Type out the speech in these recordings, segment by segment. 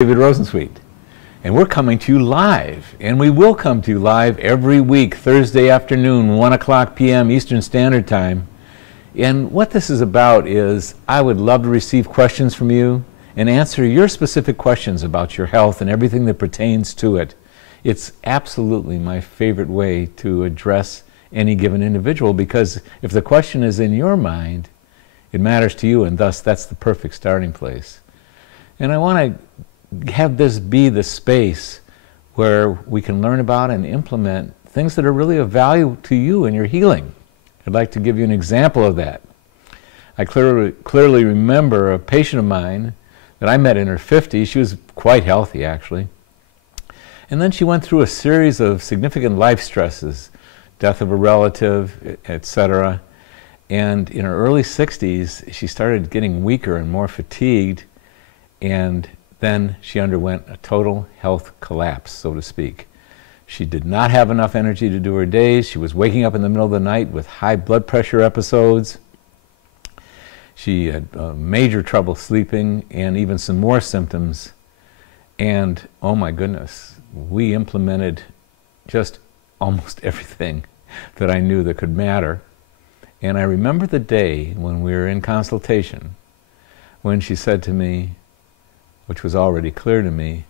David Rosensweet, and we're coming to you live, and we will come to you live every week, Thursday afternoon, 1 o'clock p.m. Eastern Standard Time. And what this is about is I would love to receive questions from you and answer your specific questions about your health and everything that pertains to it. It's absolutely my favorite way to address any given individual, because if the question is in your mind, it matters to you, and thus that's the perfect starting place. And I want to have this be the space where we can learn about and implement things that are really of value to you in your healing. I'd like to give you an example of that. I clearly remember a patient of mine that I met in her 50s. She was quite healthy, actually. And then she went through a series of significant life stresses, death of a relative, etc. And in her early 60s, she started getting weaker and more fatigued, and then she underwent a total health collapse, so to speak. She did not have enough energy to do her days. She was waking up in the middle of the night with high blood pressure episodes. She had major trouble sleeping and even some more symptoms. And oh my goodness, we implemented just almost everything that I knew that could matter. And I remember the day when we were in consultation, when she said to me, which was already clear to me,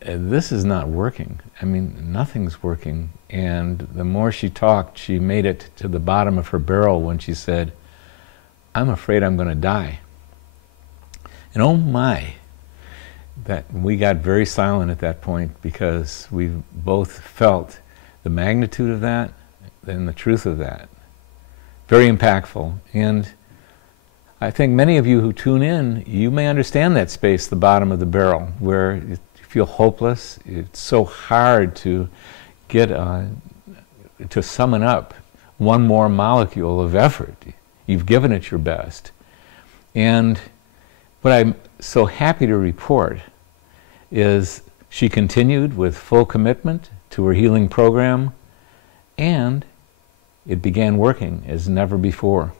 this is not working. I mean, nothing's working. And the more she talked, she made it to the bottom of her barrel when she said, I'm afraid I'm going to die. And oh my, that we got very silent at that point, because we both felt the magnitude of that and the truth of that. Very impactful. And I think many of you who tune in, you may understand that space, the bottom of the barrel, where you feel hopeless. It's so hard to get, to summon up one more molecule of effort. You've given it your best. And what I'm so happy to report is she continued with full commitment to her healing program, and it began working as never before.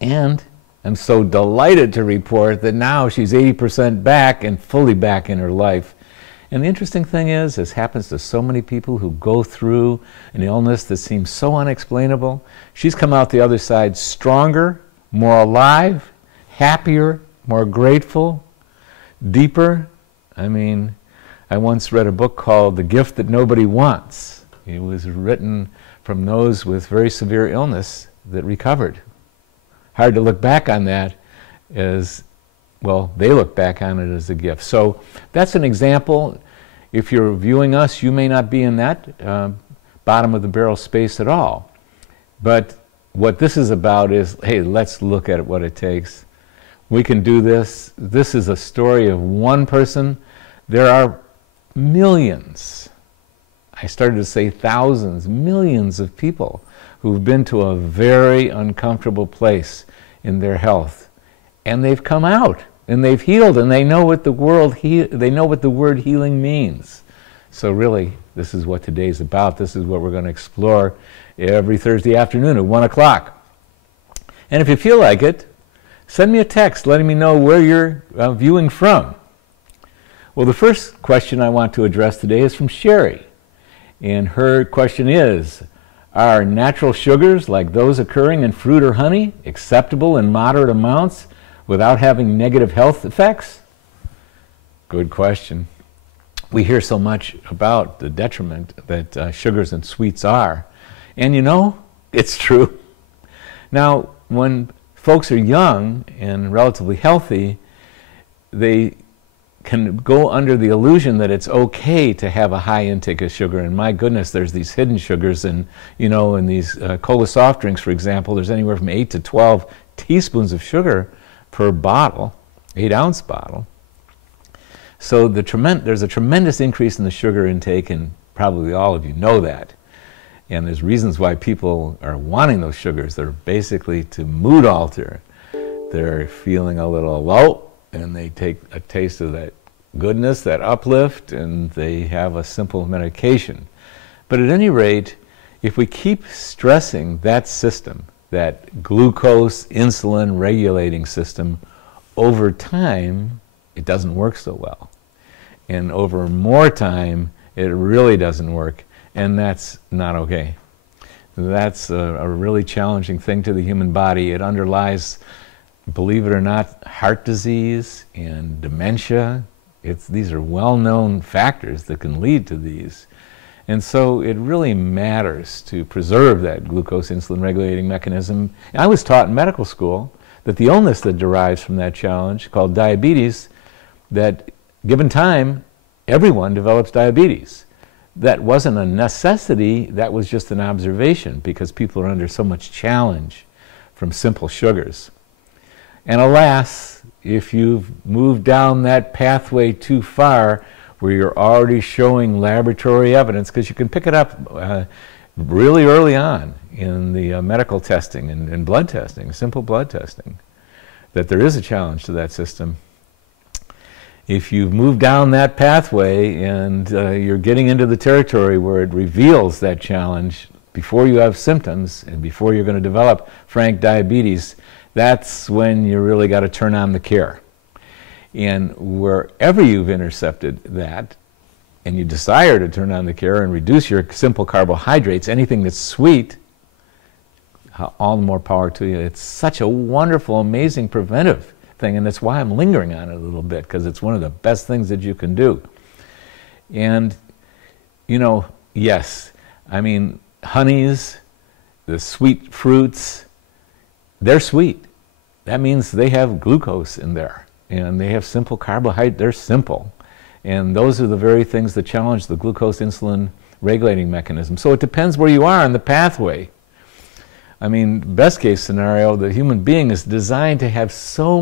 And I'm so delighted to report that now she's 80% back and fully back in her life. And the interesting thing is, this happens to so many people who go through an illness that seems so unexplainable. She's come out the other side stronger, more alive, happier, more grateful, deeper. I mean, I once read a book called The Gift That Nobody Wants. It was written from those with very severe illness that recovered. Hard to look back on that as, well, they look back on it as a gift. So that's an example. If you're viewing us, you may not be in that bottom of the barrel space at all. But what this is about is, hey, let's look at what it takes. We can do this. This is a story of one person. There are millions, I started to say thousands, millions of people who've been to a very uncomfortable place in their health, and they've come out and they've healed, and they know what the word healing means. So really, this is what today's about. This is what we're going to explore every Thursday afternoon at 1 o'clock. And if you feel like it, send me a text letting me know where you're viewing from. Well, the first question I want to address today is from Sherry, and her question is, are natural sugars like those occurring in fruit or honey acceptable in moderate amounts without having negative health effects? Good question. We hear so much about the detriment that sugars and sweets are. And you know, it's true. Now, when folks are young and relatively healthy, they can go under the illusion that it's okay to have a high intake of sugar. And my goodness, there's these hidden sugars, and you know, in these cola soft drinks, for example, there's anywhere from 8 to 12 teaspoons of sugar per bottle, 8-ounce bottle. So there's a tremendous increase in the sugar intake, and probably all of you know that. And there's reasons why people are wanting those sugars. They're basically to mood alter. They're feeling a little low, and they take a taste of that goodness, that uplift, and they have a simple medication. But at any rate, if we keep stressing that system, that glucose insulin regulating system, over time, it doesn't work so well. and over more time, it really doesn't work, and that's not okay. That's a really challenging thing to the human body. It underlies, believe it or not, heart disease and dementia. These are well-known factors that can lead to these. And so it really matters to preserve that glucose insulin regulating mechanism. I was taught in medical school that the illness that derives from that challenge, called diabetes, that given time, everyone develops diabetes. That wasn't a necessity, that was just an observation, because people are under so much challenge from simple sugars. And alas, if you've moved down that pathway too far, where you're already showing laboratory evidence, because you can pick it up really early on in the medical testing and blood testing, simple blood testing, that there is a challenge to that system. If you've moved down that pathway and you're getting into the territory where it reveals that challenge before you have symptoms and before you're going to develop frank diabetes, that's when you really got to turn on the care. And wherever you've intercepted that, and you desire to turn on the care and reduce your simple carbohydrates, anything that's sweet, all the more power to you. It's such a wonderful, amazing preventive thing, and that's why I'm lingering on it a little bit, because it's one of the best things that you can do. And, you know, yes, I mean, honeys, the sweet fruits, they're sweet. That means they have glucose in there, and they have simple carbohydrate. They're simple. And those are the very things that challenge the glucose insulin regulating mechanism. So it depends where you are on the pathway. I mean, best case scenario, the human being is designed to have so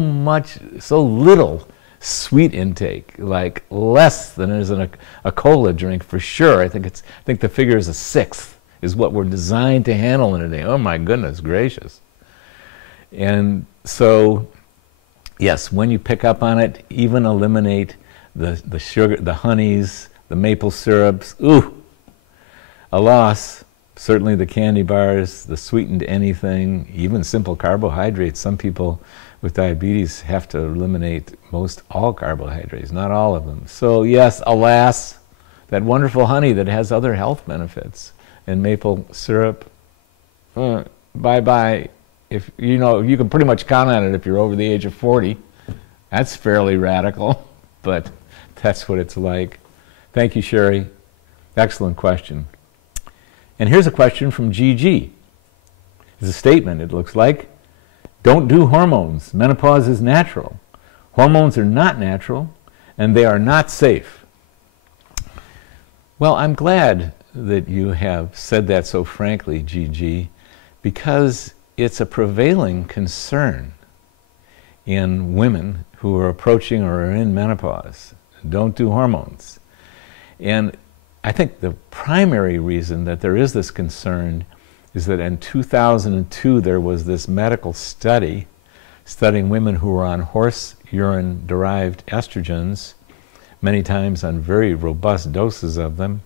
little sweet intake, like less than is in a cola drink for sure. I think the figure is 1/6 is what we're designed to handle in a day. Oh my goodness gracious. And so, yes, when you pick up on it, even eliminate the sugar, the honeys, the maple syrups. Ooh, a loss. Certainly the candy bars, the sweetened anything, even simple carbohydrates. Some people with diabetes have to eliminate most all carbohydrates, not all of them. So yes, alas, that wonderful honey that has other health benefits, and maple syrup, bye-bye. If you know, you can pretty much count on it if you're over the age of 40. That's fairly radical, but that's what it's like. Thank you, Sherry. Excellent question. And here's a question from Gigi. It's a statement, it looks like. Don't do hormones. Menopause is natural. Hormones are not natural, and they are not safe. Well, I'm glad that you have said that so frankly, Gigi, because it's a prevailing concern in women who are approaching or are in menopause. Don't do hormones. And I think the primary reason that there is this concern is that in 2002 there was this medical study studying women who were on horse urine-derived estrogens, many times on very robust doses of them.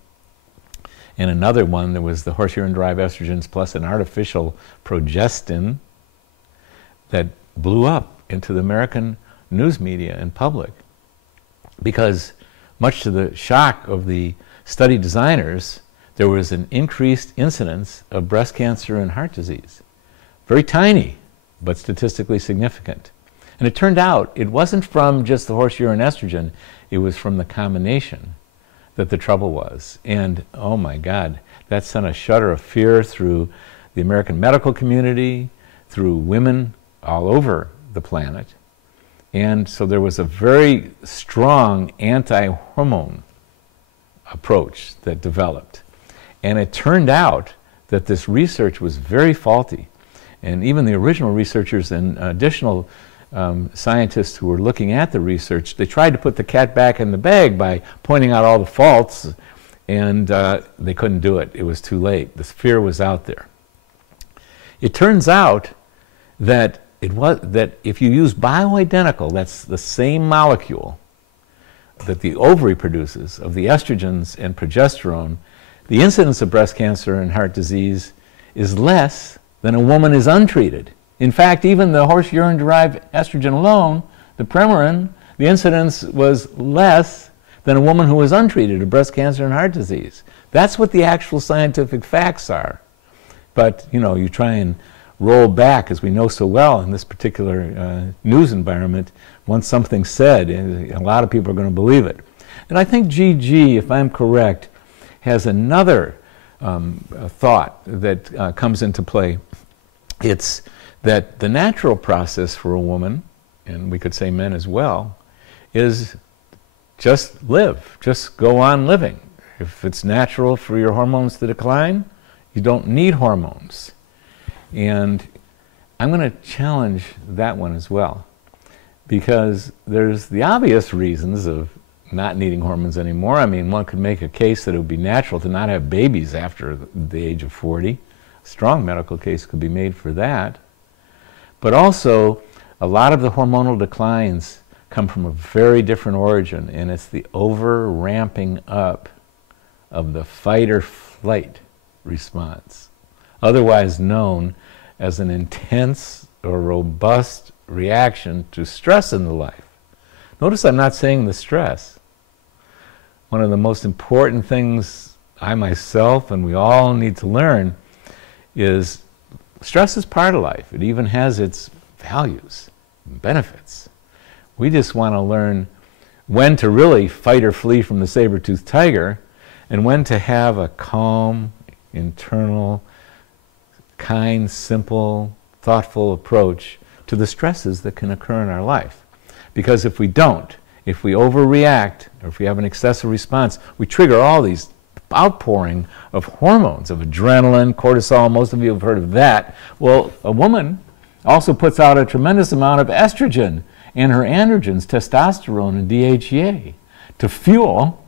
And another one, there was the horse urine-derived estrogens plus an artificial progestin that blew up into the American news media and public, because much to the shock of the study designers, there was an increased incidence of breast cancer and heart disease. Very tiny, but statistically significant. And it turned out it wasn't from just the horse urine estrogen, it was from the combination that the trouble was. And oh my God, that sent a shudder of fear through the American medical community, through women all over the planet. And so there was a very strong anti-hormone approach that developed. And it turned out that this research was very faulty. And even the original researchers and additional scientists who were looking at the research, they tried to put the cat back in the bag by pointing out all the faults, and they couldn't do it. It was too late. The fear was out there. It turns out that if you use bioidentical, that's the same molecule that the ovary produces of the estrogens and progesterone, the incidence of breast cancer and heart disease is less than a woman is untreated. In fact, even the horse urine-derived estrogen alone, the Premarin, the incidence was less than a woman who was untreated of breast cancer and heart disease. That's what the actual scientific facts are. But, you know, you try and roll back, as we know so well in this particular news environment. Once something's said, a lot of people are going to believe it. And I think Gigi, if I'm correct, has another thought that comes into play. It's that the natural process for a woman, and we could say men as well, is just live, just go on living. If it's natural for your hormones to decline, you don't need hormones. And I'm going to challenge that one as well, because there's the obvious reasons of not needing hormones anymore. I mean, one could make a case that it would be natural to not have babies after the age of 40. A strong medical case could be made for that. But also, a lot of the hormonal declines come from a very different origin, and it's the over-ramping up of the fight or flight response, otherwise known as an intense or robust reaction to stress in the life. Notice I'm not saying the stress. One of the most important things I myself and we all need to learn is stress is part of life. It even has its values and benefits. We just want to learn when to really fight or flee from the saber-toothed tiger and when to have a calm, internal, kind, simple, thoughtful approach to the stresses that can occur in our life. Because if we don't, if we overreact, or if we have an excessive response, we trigger all these outpouring of hormones, of adrenaline, cortisol. Most of you have heard of that. Well, a woman also puts out a tremendous amount of estrogen and her androgens, testosterone and DHEA, to fuel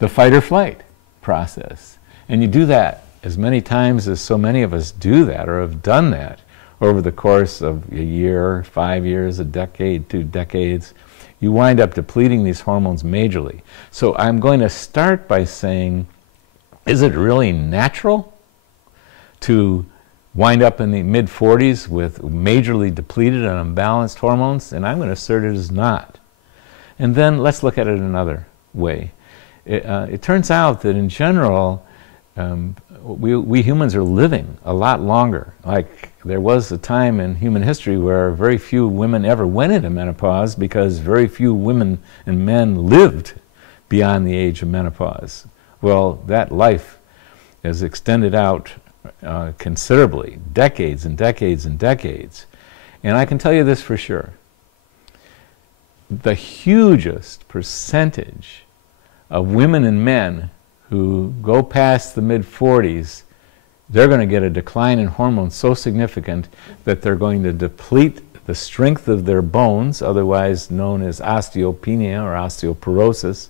the fight or flight process. And you do that as many times as so many of us do that or have done that over the course of a year, 5 years, a decade, 2 decades. You wind up depleting these hormones majorly. So I'm going to start by saying, is it really natural to wind up in the mid-40s with majorly depleted and unbalanced hormones? And I'm going to assert it is not. And then let's look at it another way. It turns out that in general, we humans are living a lot longer. Like there was a time in human history where very few women ever went into menopause because very few women and men lived beyond the age of menopause. Well, that life has extended out considerably, decades and decades and decades. And I can tell you this for sure. The hugest percentage of women and men who go past the mid-40s, they're going to get a decline in hormones so significant that they're going to deplete the strength of their bones, otherwise known as osteopenia or osteoporosis.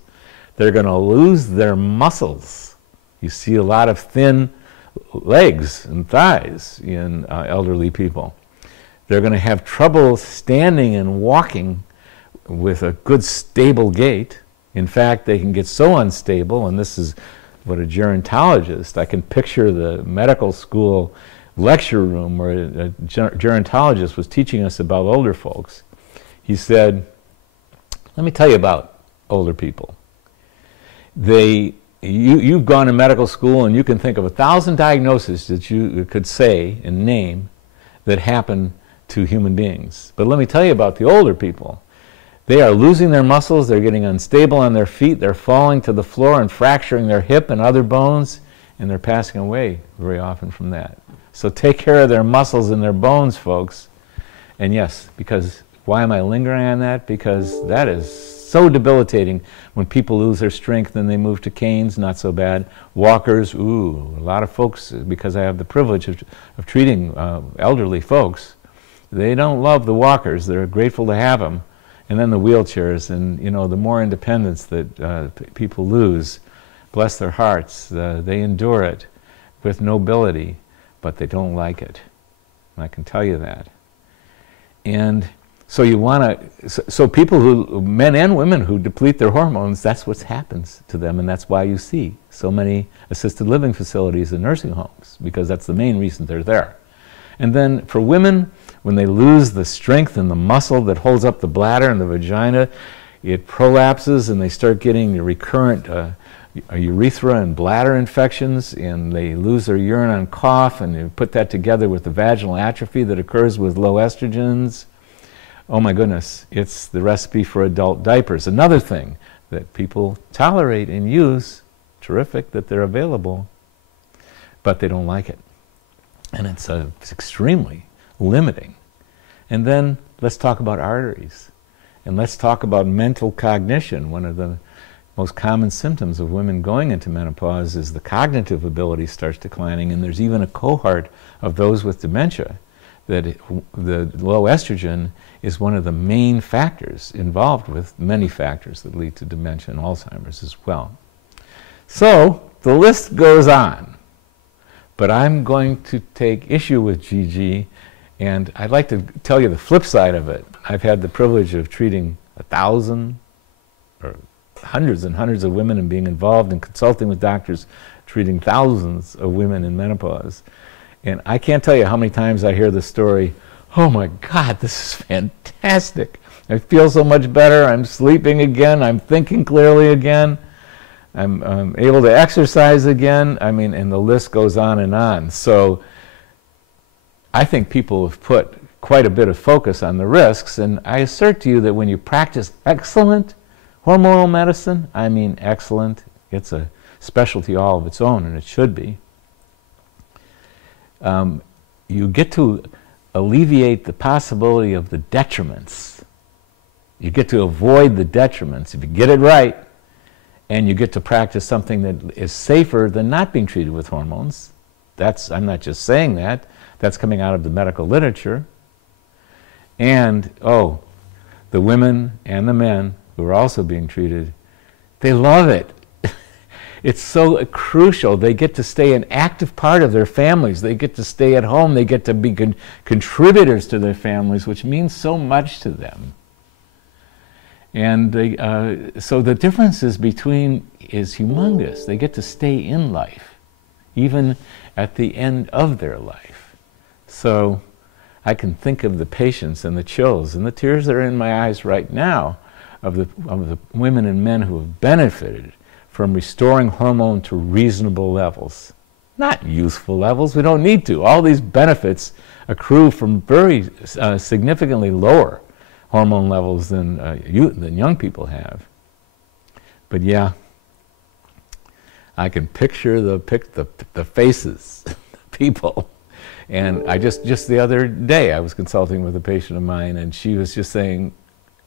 They're going to lose their muscles. You see a lot of thin legs and thighs in elderly people. They're going to have trouble standing and walking with a good stable gait. In fact, they can get so unstable, and this is what a gerontologist, I can picture the medical school lecture room where a gerontologist was teaching us about older folks. He said, let me tell you about older people. You've gone to medical school and you can think of 1,000 diagnoses that you could say and name that happen to human beings. But let me tell you about the older people. They are losing their muscles, they're getting unstable on their feet, they're falling to the floor and fracturing their hip and other bones, and they're passing away very often from that. So take care of their muscles and their bones, folks. And yes, because, why am I lingering on that? Because that is so debilitating when people lose their strength and they move to canes, not so bad. Walkers, ooh, a lot of folks, because I have the privilege of treating elderly folks, they don't love the walkers, they're grateful to have them. And then the wheelchairs, and you know, the more independence that people lose, bless their hearts, they endure it with nobility, but they don't like it. And I can tell you that. And so you want to, so people who, men and women who deplete their hormones, that's what happens to them, and that's why you see so many assisted living facilities and nursing homes, because that's the main reason they're there. And then for women, when they lose the strength and the muscle that holds up the bladder and the vagina, it prolapses and they start getting the recurrent urethra and bladder infections, and they lose their urine on cough, and you put that together with the vaginal atrophy that occurs with low estrogens. Oh my goodness, it's the recipe for adult diapers. Another thing that people tolerate and use, terrific that they're available, but they don't like it. And it's extremely limiting. And then let's talk about arteries. And let's talk about mental cognition. One of the most common symptoms of women going into menopause is the cognitive ability starts declining, and there's even a cohort of those with dementia that the low estrogen is one of the main factors involved with many factors that lead to dementia and Alzheimer's as well. So the list goes on, but I'm going to take issue with Gigi, and I'd like to tell you the flip side of it. I've had the privilege of treating 1,000 or hundreds and hundreds of women and being involved in consulting with doctors treating thousands of women in menopause. And I can't tell you how many times I hear the story, oh my God, this is fantastic. I feel so much better. I'm sleeping again. I'm thinking clearly again. I'm able to exercise again. I mean, and the list goes on and on. So I think people have put quite a bit of focus on the risks, and I assert to you that when you practice excellent hormonal medicine, I mean excellent, it's a specialty all of its own, and it should be, you get to alleviate the possibility of the detriments. You get to avoid the detriments if you get it right, and you get to practice something that is safer than not being treated with hormones. I'm not just saying that, that's coming out of the medical literature. And, oh, the women and the men who are also being treated, they love it. It's so crucial. They get to stay an active part of their families. They get to stay at home. They get to be contributors to their families, which means so much to them. And so the differences between is humongous. They get to stay in life, even at the end of their life. So I can think of the patients and the chills and the tears that are in my eyes right now of the women and men who have benefited from restoring hormone to reasonable levels. Not useful levels, we don't need to. All these benefits accrue from very significantly lower hormone levels than young people have. But yeah, I can picture the faces, the people. And I just the other day I was consulting with a patient of mine, and she was just saying,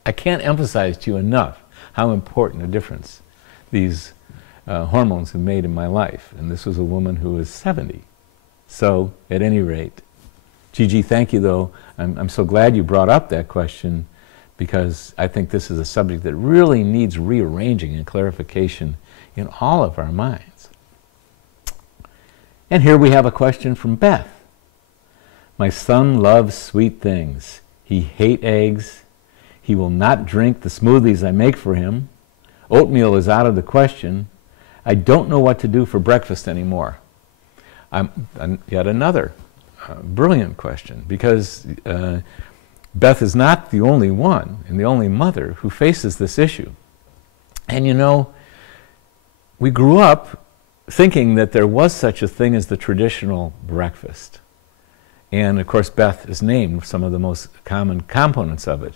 I can't emphasize to you enough how important a difference these hormones have made in my life. And this was a woman who was 70. So at any rate, Gigi, thank you though. I'm so glad you brought up that question, because I think this is a subject that really needs rearranging and clarification in all of our minds. And here we have a question from Beth. My son loves sweet things. He hates eggs. He will not drink the smoothies I make for him. Oatmeal is out of the question. I don't know what to do for breakfast anymore. Yet another brilliant question, because Beth is not the only one and the only mother who faces this issue. And you know, we grew up thinking that there was such a thing as the traditional breakfast. And of course, Beth has named some of the most common components of it.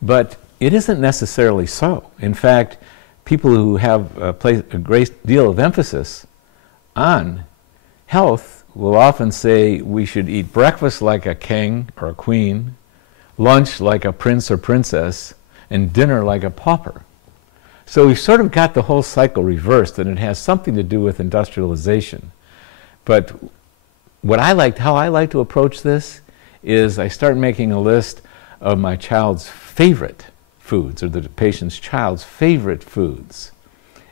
But it isn't necessarily so. In fact, people who have placed a great deal of emphasis on health will often say we should eat breakfast like a king or a queen, lunch like a prince or princess, and dinner like a pauper. So we've sort of got the whole cycle reversed, and it has something to do with industrialization. But how I like to approach this is I start making a list of my child's favorite foods, or the patient's child's favorite foods,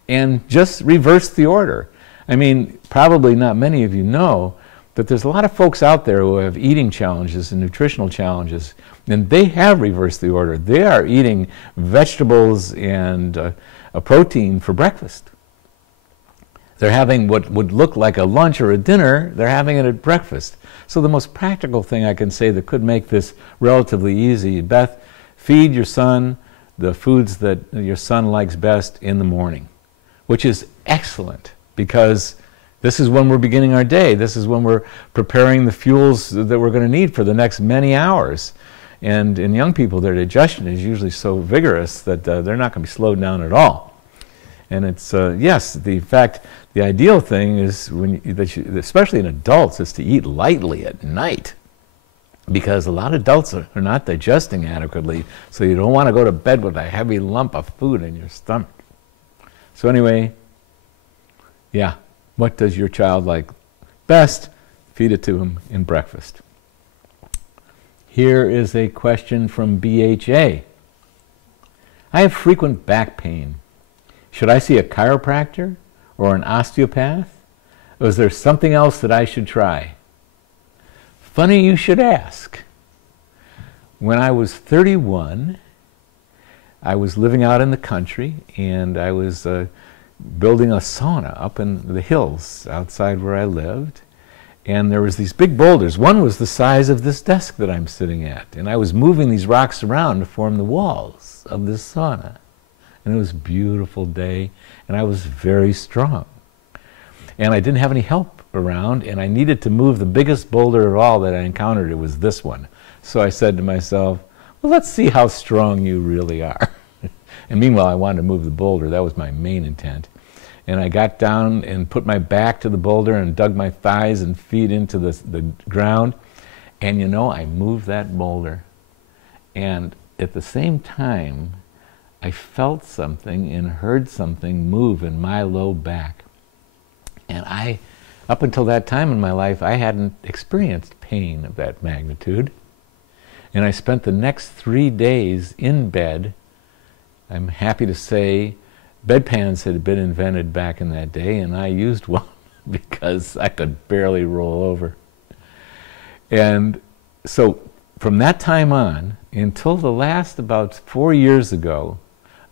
and just reverse the order. I mean, probably not many of you know, but there's a lot of folks out there who have eating challenges and nutritional challenges, and they have reversed the order. They are eating vegetables and a protein for breakfast. They're having what would look like a lunch or a dinner, they're having it at breakfast. So the most practical thing I can say that could make this relatively easy, Beth, feed your son the foods that your son likes best in the morning, which is excellent because this is when we're beginning our day. This is when we're preparing the fuels that we're going to need for the next many hours. And in young people, their digestion is usually so vigorous that they're not going to be slowed down at all. And it's, yes, the ideal thing is, especially in adults, is to eat lightly at night. Because a lot of adults are not digesting adequately, so you don't want to go to bed with a heavy lump of food in your stomach. So anyway, yeah, what does your child like best? Feed it to him in breakfast. Here is a question from BHA. I have frequent back pain. Should I see a chiropractor or an osteopath? Or is there something else that I should try? Funny you should ask. When I was 31, I was living out in the country, and I was building a sauna up in the hills outside where I lived. And there was these big boulders. One was the size of this desk that I'm sitting at. And I was moving these rocks around to form the walls of this sauna. And it was a beautiful day, and I was very strong. And I didn't have any help around, and I needed to move the biggest boulder of all that I encountered. It was this one. So I said to myself, well, let's see how strong you really are. And meanwhile, I wanted to move the boulder. That was my main intent. And I got down and put my back to the boulder and dug my thighs and feet into the ground. And you know, I moved that boulder. And at the same time, I felt something and heard something move in my low back. And up until that time in my life, I hadn't experienced pain of that magnitude. And I spent the next 3 days in bed. I'm happy to say bedpans had been invented back in that day, and I used one because I could barely roll over. And so from that time on, until the last about 4 years ago,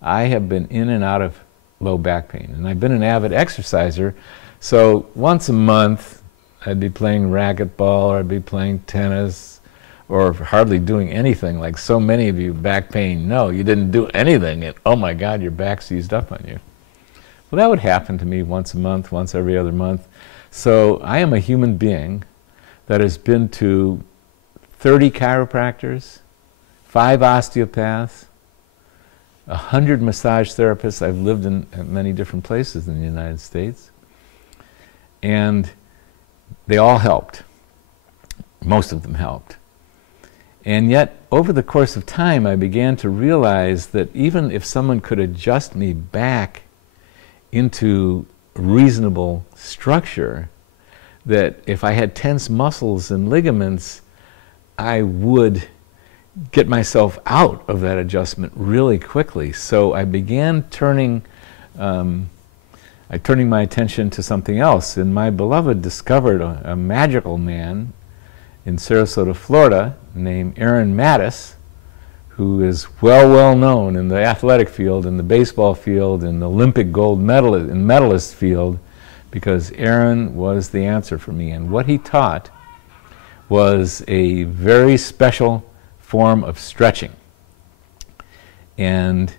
I have been in and out of low back pain. And I've been an avid exerciser, so once a month I'd be playing racquetball, or I'd be playing tennis, or hardly doing anything, like so many of you, back pain. No, you didn't do anything, and oh my God, your back's seized up on you. Well, that would happen to me once a month, once every other month. So I am a human being that has been to 30 chiropractors, 5 osteopaths, 100 massage therapists. I've lived in many different places in the United States. And they all helped. Most of them helped. And yet, over the course of time, I began to realize that even if someone could adjust me back into reasonable structure, that if I had tense muscles and ligaments, I would get myself out of that adjustment really quickly. So I began turning my attention to something else. And my beloved discovered a magical man in Sarasota, Florida, named Aaron Mattis, who is well known in the athletic field, in the baseball field, in the Olympic gold medalist field, because Aaron was the answer for me. And what he taught was a very special form of stretching. And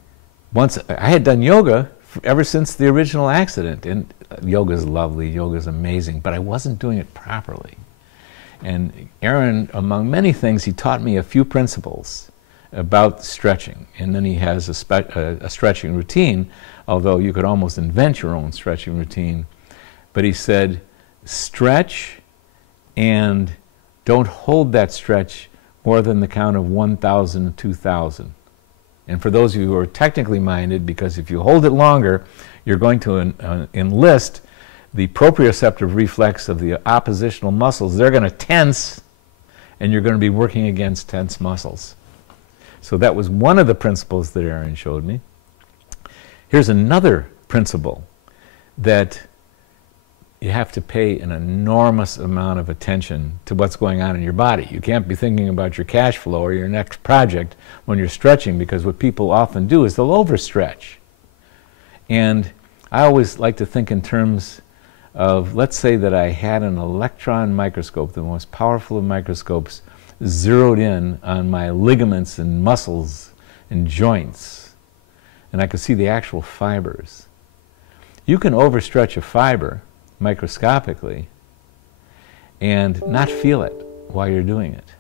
once I had done yoga ever since the original accident, and yoga is lovely, yoga is amazing, but I wasn't doing it properly. And Aaron, among many things, he taught me a few principles about stretching. And then he has a stretching routine, although you could almost invent your own stretching routine. But he said, stretch and don't hold that stretch more than the count of 1,000, 2,000. And for those of you who are technically minded, because if you hold it longer, you're going to enlist the proprioceptive reflex of the oppositional muscles. They're going to tense, and you're going to be working against tense muscles. So that was one of the principles that Aaron showed me. Here's another principle that you have to pay an enormous amount of attention to what's going on in your body. You can't be thinking about your cash flow or your next project when you're stretching, because what people often do is they'll overstretch. And I always like to think in terms of, let's say that I had an electron microscope, the most powerful of microscopes, zeroed in on my ligaments and muscles and joints and I could see the actual fibers. You can overstretch a fiber microscopically and not feel it while you're doing it.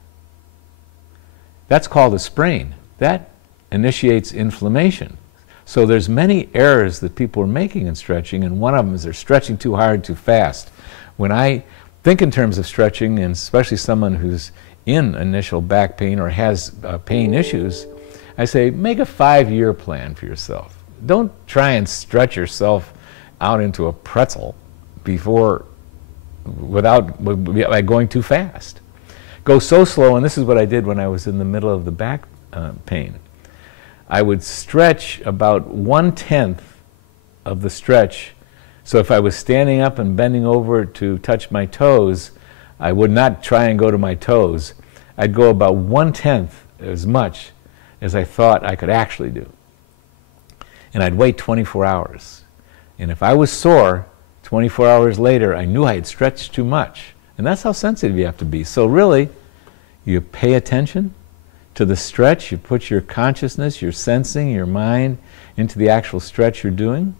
That's called a sprain. That initiates inflammation. So there's many errors that people are making in stretching, and one of them is they're stretching too hard, too fast. When I think in terms of stretching, and especially someone who's in initial back pain or has pain issues, I say make a 5-year plan for yourself. Don't try and stretch yourself out into a pretzel by going too fast. Go so slow, and this is what I did when I was in the middle of the back pain. I would stretch about 1/10 of the stretch. So if I was standing up and bending over to touch my toes, I would not try and go to my toes. I'd go about 1/10 as much as I thought I could actually do. And I'd wait 24 hours. And if I was sore, 24 hours later, I knew I had stretched too much. And that's how sensitive you have to be. So really, you pay attention to the stretch, you put your consciousness, your sensing, your mind into the actual stretch you're doing.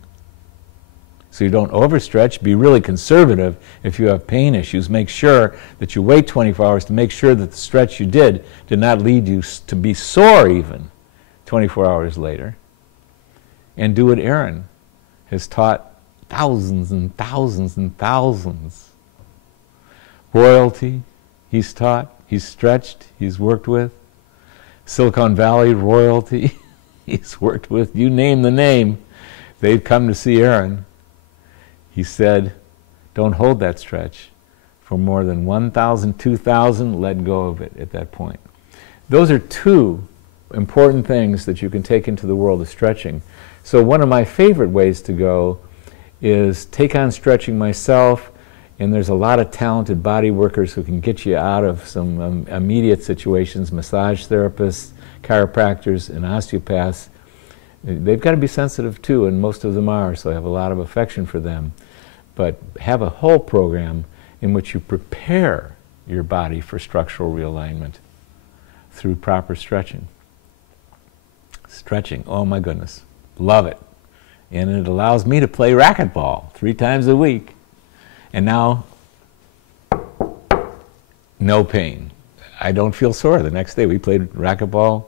So you don't overstretch. Be really conservative if you have pain issues. Make sure that you wait 24 hours to make sure that the stretch you did not lead you to be sore even 24 hours later. And do what Aaron has taught thousands and thousands and thousands. Royalty, he's taught, he's stretched, he's worked with. Silicon Valley royalty, he's worked with. You name the name, they've come to see Aaron. He said, don't hold that stretch for more than 1,000, 2,000, let go of it at that point. Those are two important things that you can take into the world of stretching. So one of my favorite ways to go is take on stretching myself, and there's a lot of talented body workers who can get you out of some immediate situations, massage therapists, chiropractors, and osteopaths. They've got to be sensitive too, and most of them are, so I have a lot of affection for them. But have a whole program in which you prepare your body for structural realignment through proper stretching. Stretching, oh my goodness, love it. And it allows me to play racquetball 3 times a week. And now, no pain. I don't feel sore the next day. We played racquetball,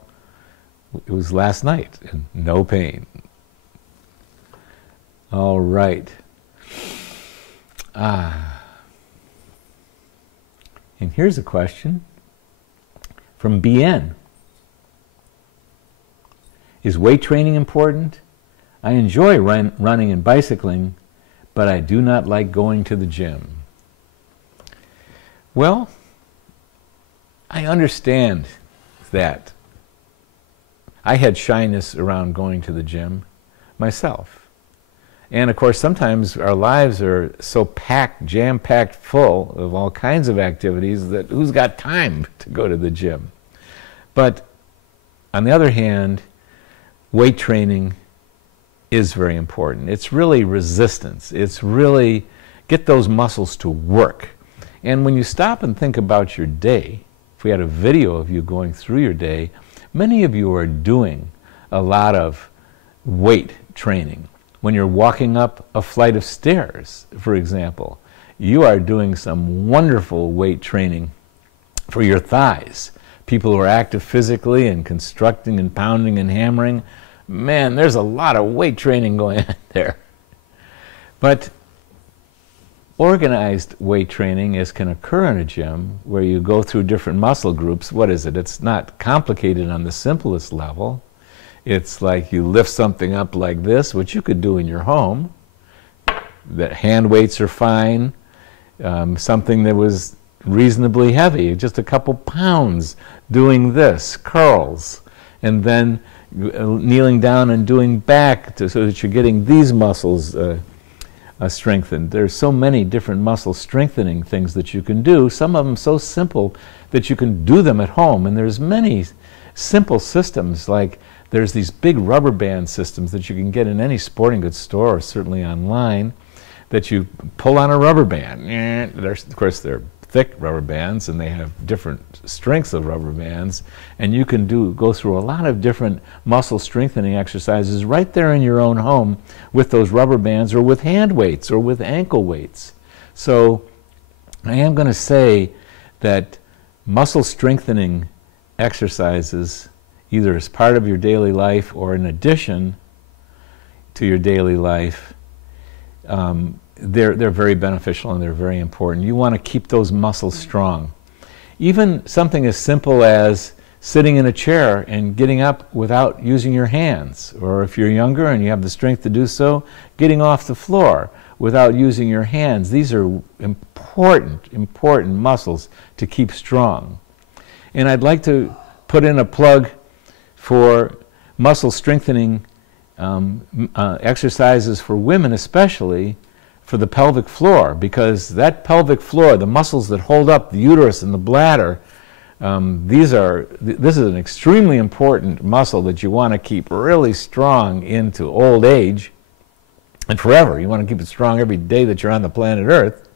it was last night, and no pain. All right. And here's a question from BN. Is weight training important? I enjoy running and bicycling, but I do not like going to the gym. Well, I understand that. I had shyness around going to the gym myself. And of course, sometimes our lives are so packed, jam-packed full of all kinds of activities that who's got time to go to the gym? But on the other hand, weight training is very important. It's really resistance. It's really get those muscles to work. And when you stop and think about your day, if we had a video of you going through your day, many of you are doing a lot of weight training. When you're walking up a flight of stairs, for example, you are doing some wonderful weight training for your thighs. People who are active physically and constructing and pounding and hammering, man, there's a lot of weight training going on there. But organized weight training can occur in a gym where you go through different muscle groups. What is it? It's not complicated on the simplest level. It's like you lift something up like this, which you could do in your home. That hand weights are fine. Something that was reasonably heavy, just a couple pounds, doing this, curls, and then kneeling down and doing back so that you're getting these muscles strengthened. There's so many different muscle strengthening things that you can do, some of them so simple that you can do them at home. And there's many simple systems, like there's these big rubber band systems that you can get in any sporting goods store or certainly online, that you pull on a rubber band. Of course, they're thick rubber bands, and they have different strengths of rubber bands, and you can go through a lot of different muscle strengthening exercises right there in your own home with those rubber bands, or with hand weights, or with ankle weights. So I am going to say that muscle strengthening exercises, either as part of your daily life or in addition to your daily life, they're very beneficial and they're very important. You want to keep those muscles strong. Even something as simple as sitting in a chair and getting up without using your hands, or if you're younger and you have the strength to do so, getting off the floor without using your hands. These are important muscles to keep strong. And I'd like to put in a plug for muscle strengthening exercises for women, especially for the pelvic floor, because that pelvic floor, the muscles that hold up the uterus and the bladder, this is an extremely important muscle that you want to keep really strong into old age and forever. You want to keep it strong every day that you're on the planet Earth.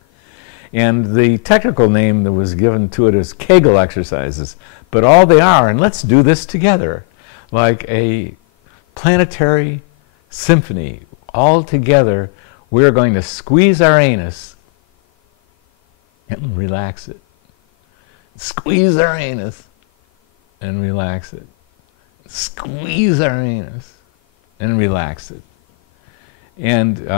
And the technical name that was given to it is Kegel exercises. But all they are, and let's do this together, like a planetary symphony. All together, we're going to squeeze our anus and relax it. Squeeze our anus and relax it. Squeeze our anus and relax it. And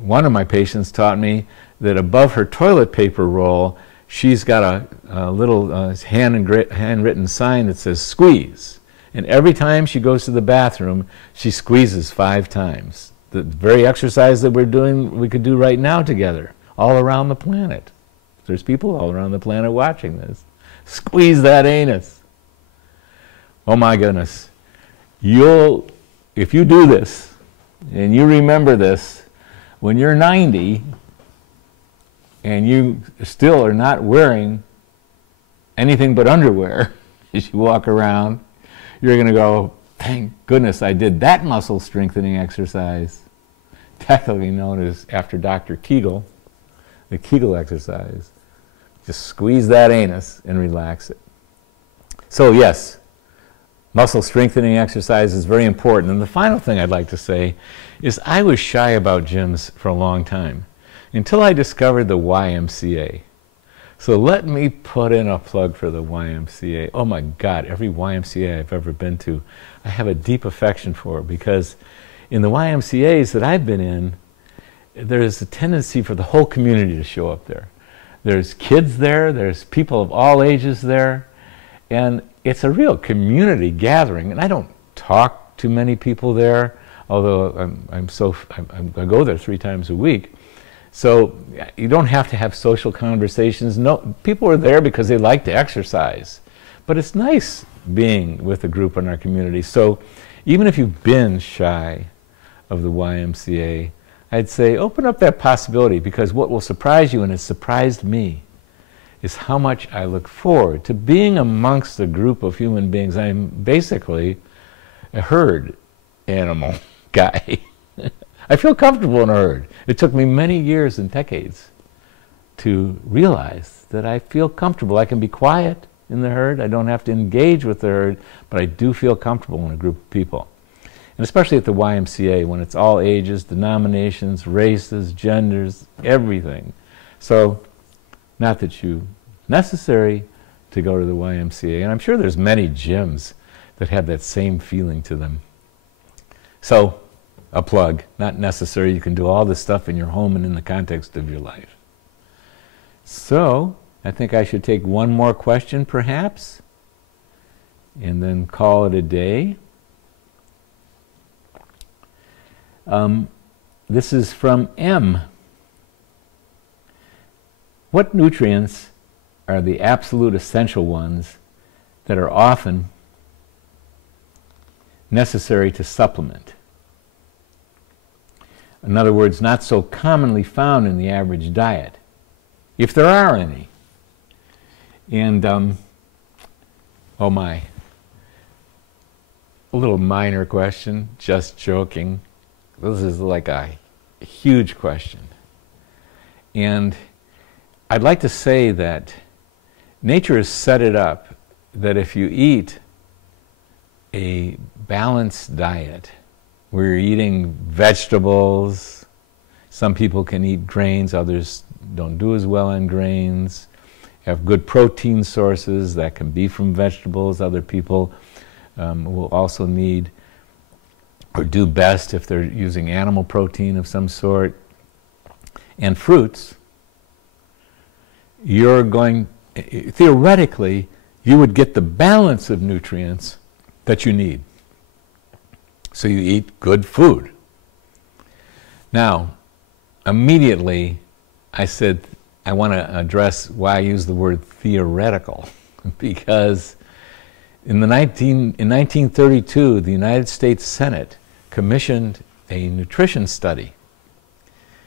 one of my patients taught me that above her toilet paper roll, she's got a little handwritten sign that says squeeze. And every time she goes to the bathroom, she squeezes 5 times. The very exercise that we're doing, we could do right now together, all around the planet. There's people all around the planet watching this. Squeeze that anus. Oh my goodness. If you do this, and you remember this, when you're 90, and you still are not wearing anything but underwear as you walk around, you're going to go, thank goodness I did that muscle strengthening exercise, technically known as, after Dr. Kegel, the Kegel exercise. Just squeeze that anus and relax it. So yes, muscle strengthening exercise is very important. And the final thing I'd like to say is I was shy about gyms for a long time until I discovered the YMCA. So let me put in a plug for the YMCA. Oh my God, every YMCA I've ever been to, I have a deep affection for, because in the YMCAs that I've been in, there's a tendency for the whole community to show up there. There's kids there, there's people of all ages there, and it's a real community gathering. And I don't talk to many people there, although I go there 3 times a week. So you don't have to have social conversations. No, people are there because they like to exercise. But it's nice being with a group in our community. So even if you've been shy of the YMCA, I'd say open up that possibility, because what will surprise you, and it surprised me, is how much I look forward to being amongst a group of human beings. I'm basically a herd animal guy. I feel comfortable in a herd. It took me many years and decades to realize that I feel comfortable. I can be quiet in the herd. I don't have to engage with the herd, but I do feel comfortable in a group of people. And especially at the YMCA, when it's all ages, denominations, races, genders, everything. So, not that it's necessary to go to the YMCA, and I'm sure there's many gyms that have that same feeling to them. So, a plug, not necessary. You can do all this stuff in your home and in the context of your life. So, I think I should take one more question perhaps, and then call it a day. This is from M. What nutrients are the absolute essential ones that are often necessary to supplement? In other words, not so commonly found in the average diet, if there are any. And, oh my, a little minor question, just joking. This is like a huge question. And I'd like to say that nature has set it up that if you eat a balanced diet, where you're eating vegetables, some people can eat grains, others don't do as well on grains, have good protein sources that can be from vegetables, other people will also need or do best if they're using animal protein of some sort, and fruits, you're going, theoretically, you would get the balance of nutrients that you need. So you eat good food. Now, immediately, I said, I want to address why I use the word theoretical, because in 1932, the United States Senate commissioned a nutrition study,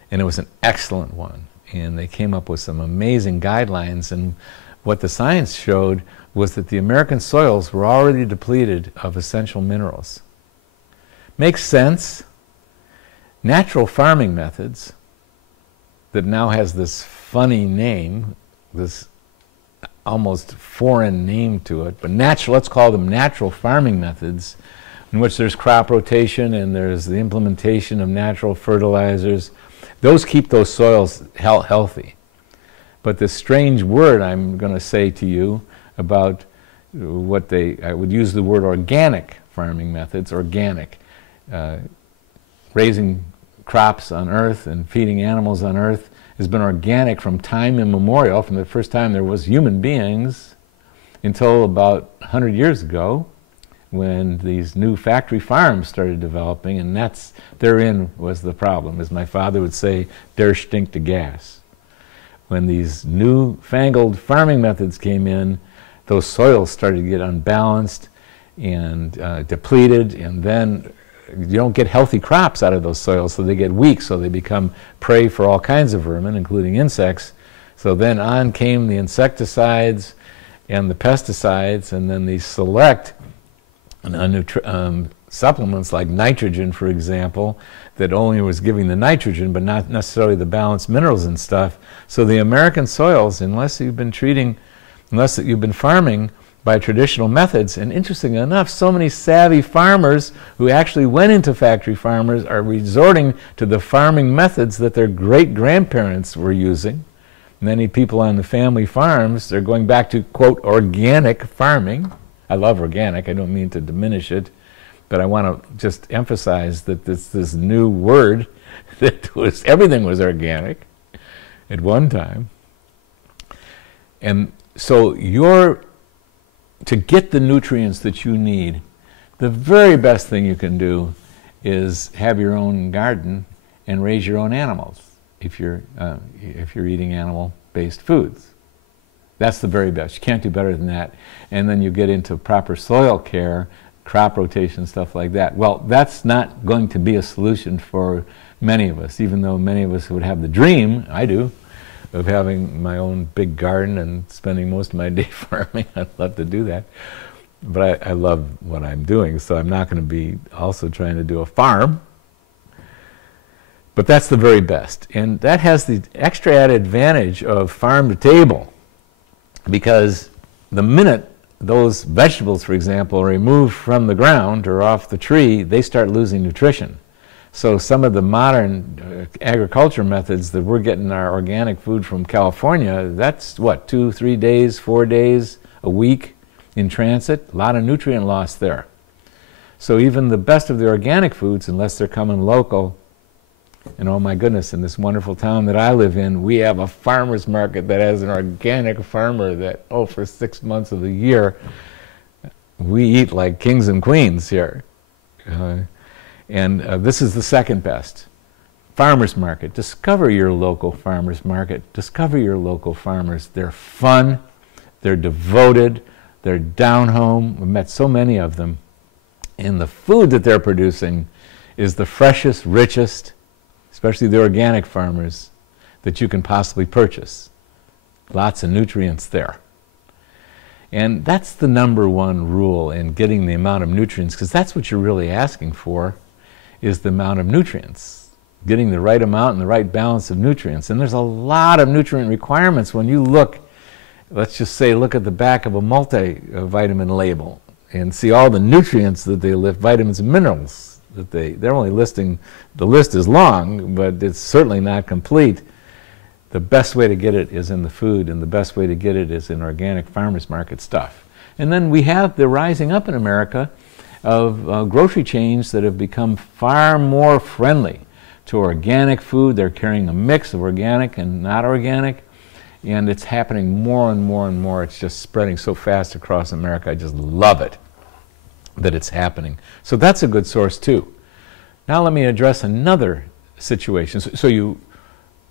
and it was an excellent one. And they came up with some amazing guidelines, and what the science showed was that the American soils were already depleted of essential minerals. Makes sense. Natural farming methods that now has this funny name, this almost foreign name to it, but natural, let's call them natural farming methods, in which there's crop rotation and there's the implementation of natural fertilizers. Those keep those soils healthy. But this strange word I'm going to say to you about what I would use the word organic farming methods, organic, raising crops on earth and feeding animals on earth has been organic from time immemorial, from the first time there was human beings until about 100 years ago, when these new factory farms started developing, and therein was the problem. As my father would say, der stinkt de gas. When these new fangled farming methods came in, those soils started to get unbalanced and depleted, and then you don't get healthy crops out of those soils, so they get weak, so they become prey for all kinds of vermin, including insects. So then on came the insecticides and the pesticides, and then these select supplements like nitrogen, for example, that only was giving the nitrogen but not necessarily the balanced minerals and stuff. So the American soils, unless you've been farming by traditional methods, and interestingly enough, so many savvy farmers who actually went into factory farmers are resorting to the farming methods that their great-grandparents were using. Many people on the family farms, they're going back to, quote, organic farming. I love organic, I don't mean to diminish it, but I want to just emphasize that this new word that everything was organic at one time. And so to get the nutrients that you need, the very best thing you can do is have your own garden and raise your own animals if you're eating animal-based foods. That's the very best. You can't do better than that. And then you get into proper soil care, crop rotation, stuff like that. Well, that's not going to be a solution for many of us, even though many of us would have the dream, I do, of having my own big garden and spending most of my day farming. I'd love to do that. But I love what I'm doing, so I'm not going to be also trying to do a farm. But that's the very best. And that has the extra added advantage of farm to table, because the minute those vegetables, for example, are removed from the ground or off the tree, they start losing nutrition. So some of the modern agriculture methods that we're getting our organic food from California, that's what, 2, 3 days, 4 days, a week in transit, a lot of nutrient loss there. So even the best of the organic foods, unless they're coming local, and oh my goodness, in this wonderful town that I live in, we have a farmer's market that has an organic farmer that, for 6 months of the year, we eat like kings and queens here. And this is the second best. Farmer's market. Discover your local farmer's market. Discover your local farmers. They're fun. They're devoted. They're down home. We've met so many of them. And the food that they're producing is the freshest, richest, especially the organic farmers, that you can possibly purchase. Lots of nutrients there. And that's the number one rule in getting the amount of nutrients, because that's what you're really asking for, is the amount of nutrients. getting the right amount and the right balance of nutrients. And there's a lot of nutrient requirements when you look, let's just say, look at the back of a multivitamin label and see all the nutrients that they list, vitamins and minerals that they're only listing. The list is long, but it's certainly not complete. The best way to get it is in the food, and the best way to get it is in organic farmers market stuff. And then we have the rising up in America of grocery chains that have become far more friendly to organic food. They're carrying a mix of organic and not organic, and it's happening more and more and more. It's just spreading so fast across America. I just love it that it's happening. So that's a good source too. Now let me address another situation. So you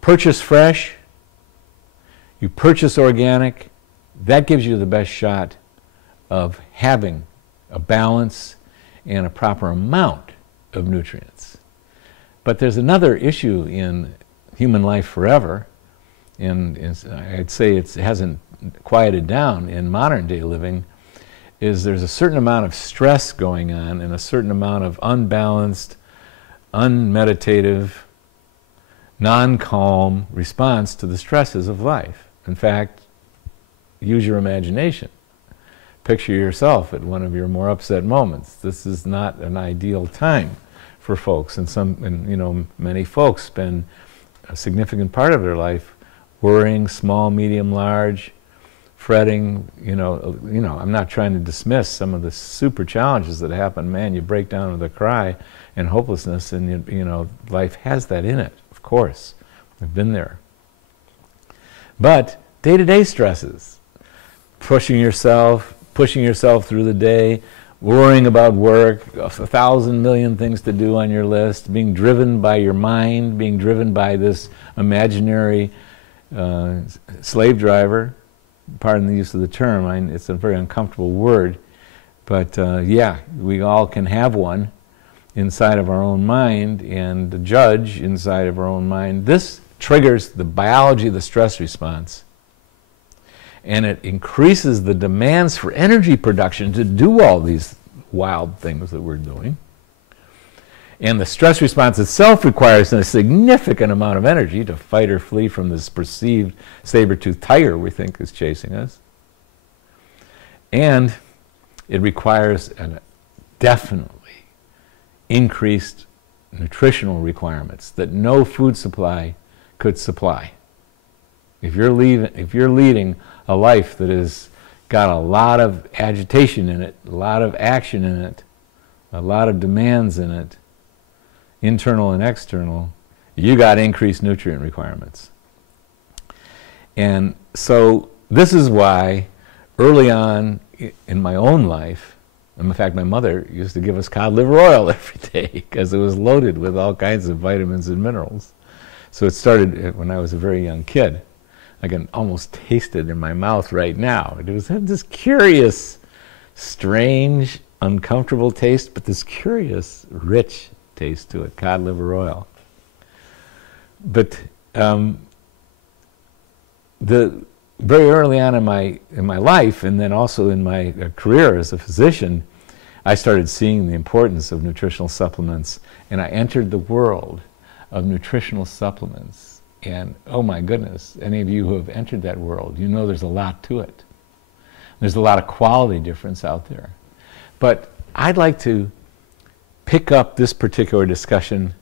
purchase fresh, you purchase organic, that gives you the best shot of having a balance and a proper amount of nutrients. But there's another issue in human life forever, and I'd say it hasn't quieted down in modern day living, is there's a certain amount of stress going on and a certain amount of unbalanced, unmeditative, non-calm response to the stresses of life. In fact, use your imagination. Picture yourself at one of your more upset moments. This is not an ideal time for folks, and many folks spend a significant part of their life worrying, small, medium, large, fretting. I'm not trying to dismiss some of the super challenges that happen. Man, you break down with a cry and hopelessness, and life has that in it. Of course, I've been there. But day-to-day stresses, pushing yourself through the day, worrying about work, 1,000 million things to do on your list, being driven by your mind, being driven by this imaginary slave driver. Pardon the use of the term, it's a very uncomfortable word, but yeah, we all can have one inside of our own mind, and the judge inside of our own mind. This triggers the biology of the stress response, and it increases the demands for energy production to do all these wild things that we're doing. And the stress response itself requires a significant amount of energy to fight or flee from this perceived saber-toothed tiger we think is chasing us. And it requires definitely increased nutritional requirements that no food supply could supply. If you're leading a life that has got a lot of agitation in it, a lot of action in it, a lot of demands in it, internal and external, you got increased nutrient requirements. And so this is why early on in my own life, and in fact my mother used to give us cod liver oil every day because it was loaded with all kinds of vitamins and minerals. So it started when I was a very young kid. I can almost taste it in my mouth right now. It was this curious, strange, uncomfortable taste, but this curious, rich taste to it, cod liver oil. But very early on in my life, and then also in my career as a physician, I started seeing the importance of nutritional supplements, and I entered the world of nutritional supplements. And oh my goodness, any of you who have entered that world, you know there's a lot to it. There's a lot of quality difference out there. But I'd like to pick up this particular discussion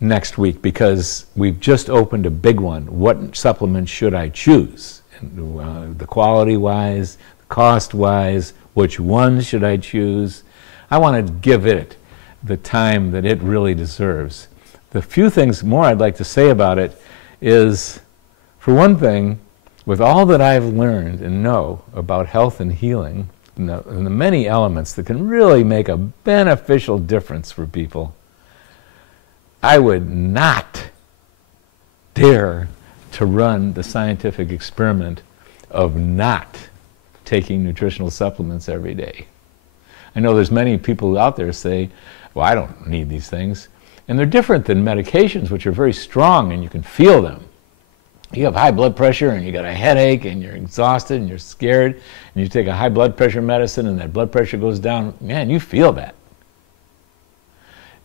next week because we've just opened a big one. What supplements should I choose? And, the quality-wise, the cost-wise, which ones should I choose? I want to give it the time that it really deserves. The few things more I'd like to say about it is, for one thing, with all that I've learned and know about health and healing, and the many elements that can really make a beneficial difference for people, I would not dare to run the scientific experiment of not taking nutritional supplements every day. I know there's many people out there say, well, I don't need these things. And they're different than medications, which are very strong and you can feel them. You have high blood pressure and you got a headache and you're exhausted and you're scared and you take a high blood pressure medicine and that blood pressure goes down. Man, you feel that.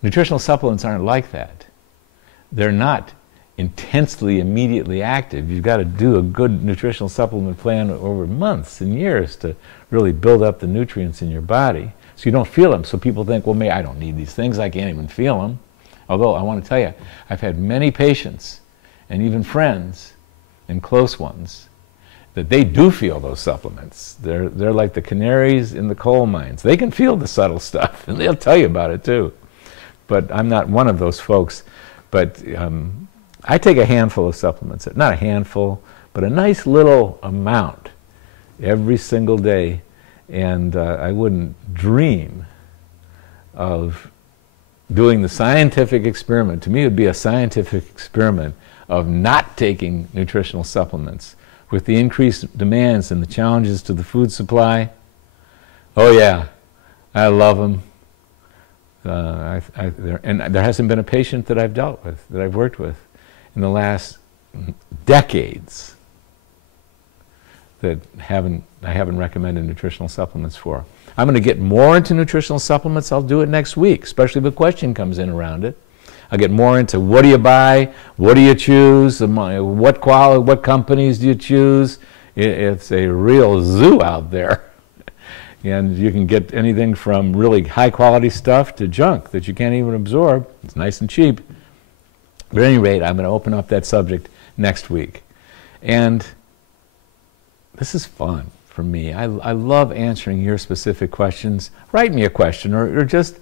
Nutritional supplements aren't like that. they're not intensely, immediately active. You've got to do a good nutritional supplement plan over months and years to really build up the nutrients in your body so you don't feel them. So people think, well, I don't need these things. I can't even feel them. Although I want to tell you, I've had many patients and even friends and close ones that they do feel those supplements. They're like the canaries in the coal mines. They can feel the subtle stuff, and they'll tell you about it too. But I'm not one of those folks. But I take a handful of supplements, not a handful, but a nice little amount every single day, and I wouldn't dream of doing the scientific experiment. To me, it would be a scientific experiment of not taking nutritional supplements with the increased demands and the challenges to the food supply. Oh yeah, I love them. And there hasn't been a patient that I've dealt with, that I've worked with in the last decades that I haven't recommended nutritional supplements for. I'm going to get more into nutritional supplements. I'll do it next week, especially if a question comes in around it. I'll get more into what do you buy, what do you choose, what quality, what companies do you choose. It's a real zoo out there. And you can get anything from really high quality stuff to junk that you can't even absorb. It's nice and cheap. But at any rate, I'm going to open up that subject next week. And this is fun for me. I love answering your specific questions. Write me a question, or just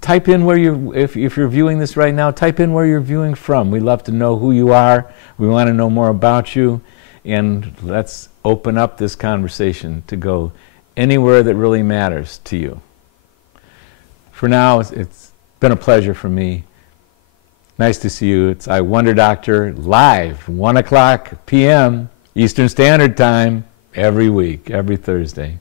type in where if you're viewing this right now, type in where you're viewing from. We love to know who you are. We want to know more about you. And let's open up this conversation to go anywhere that really matters to you. For now, it's been a pleasure for me. Nice to see you. It's I Wonder Doctor live, 1 o'clock p.m. Eastern Standard Time, every week, every Thursday.